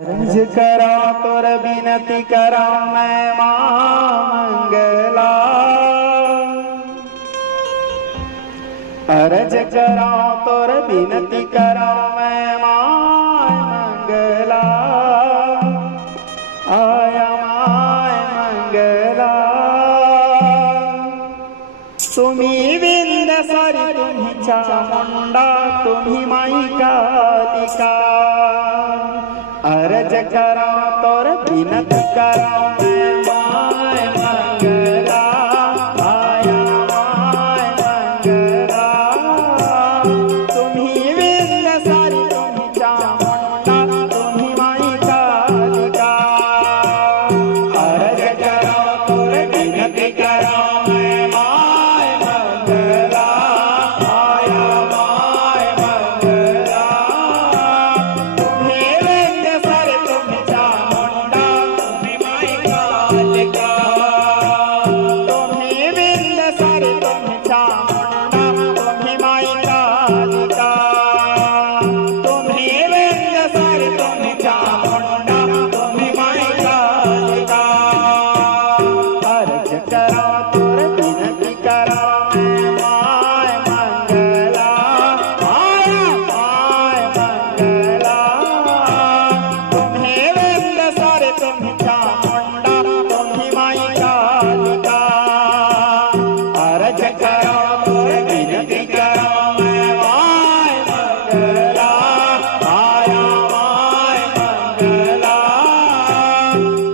अर्ज करो तोर बिनती करो मैं मां मंगला। अर्ज करो तोर बिनती करो मैं मां मंगला। आया माय मंगला। तुम्ही विंध्यसारी तुम्ही चामुंडा तुम्ही माई कालिका। अर्ज करो तोर बिनती करो मैं माय मंगला। आया माय मंगला। तुम्ही विंध्यसारी तुम्ही चामुंडा तुम्ही माई कालिका। अर्ज करो तोर बिनती करो मैं माय मंगला। आया माय मंगला। तुम्ही विंध्यसारी तुम्ही चामुंडा तुम्ही माई कालिका। तुम्ही विंध्यसारी तुम्ही चामुंडा तुम्ही माई कालिका। तुम्ही विंध्यसारी तुम्ही चामुंडा तुम्ही माई कालिका। अर्ज करो तोर बिनती करो मैं माय मंगला। आया माय मंगला। तुम्ही विंध्यसारी तुम्ही चामुंडा तुम्ही माई कालिका। अर्ज करो तोर बिनती करो मैं माय मंगला। आया माय मंगला।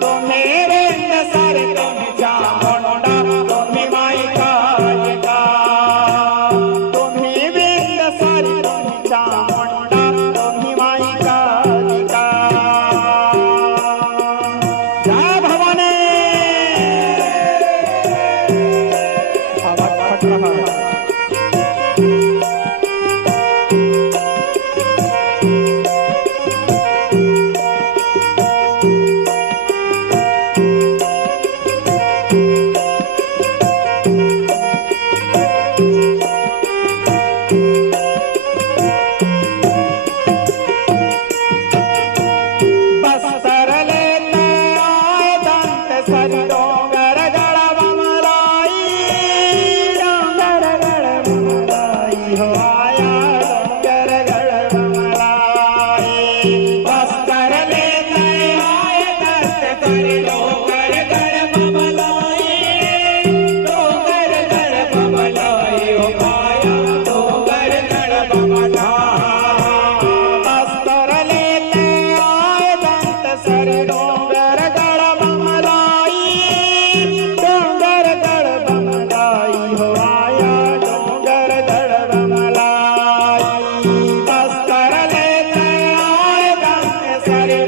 तुम्ही विंध्यसारी तुम्ही चामुंडा तुम्ही माई कालिका। तुम्ही विंध्यसारी तुम्ही चामुंडा तुम्ही माई कालिका। जय भवानी। आवाज फट रहा है। बस्तर लेते आए दंत सरी डोंगर गढ़ बमलाई। डोंगर गढ़ बमलाई हो आया डोंगर गढ़ बमलाई। बस्तर लेते आए दंत सरी डोंगर गढ़ बमलाई। डोंगर गढ़ बमलाई हो आया डोंगर गढ़ बमलाई। बस्तर लेते आए दंत सरी डोंगर गढ़ बमलाई। डोंगर गढ़ बमलाई हो आया डोंगर गढ़ बमलाई। बस्तर लेते आए दंत सरी